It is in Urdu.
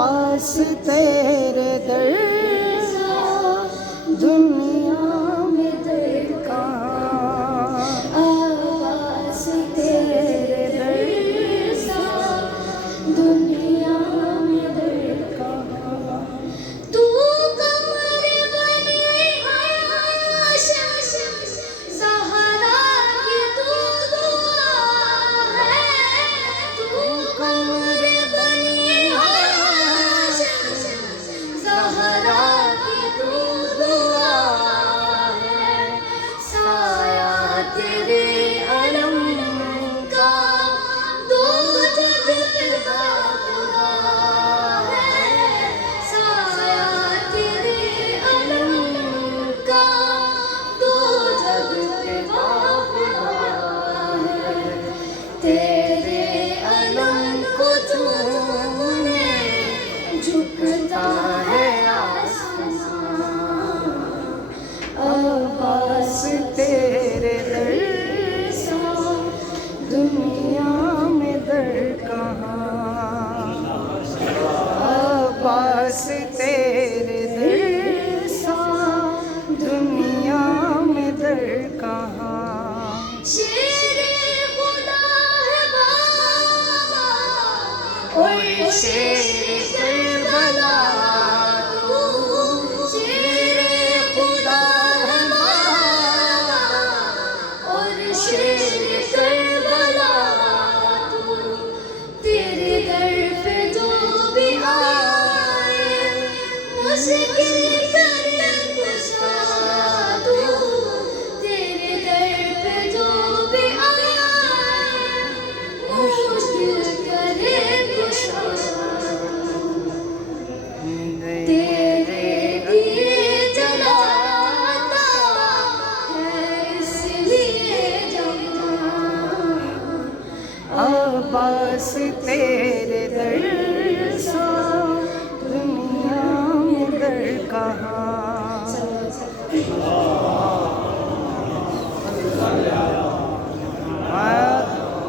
عباس تیرے در دنیا میں در کہاں، عباس تیرے در دنیا میں در کہاں، تو قمر بنی ہاشم زہرا کی تو دعا ہے، تو قمر بنی ہاشم زہرا کی تو دعا ہے، سایہ تیرے علم کا دو جگ پیدا خدا ہے، سایہ تیرے علم کا دو جگ پیدا خدا ہے، تیرے علم کو چھونے جھکتا ہے آسمان، عباس تیرے در دنیا میں در کہاں، عباس تیرے در دنیا میں در کہاں، شیر خدا ہے بابا اور شیر کربلا تو، شیر خدا ہے بابا اور شیر کربلا تو، تیرے در پہ جو بھی آئے مشکل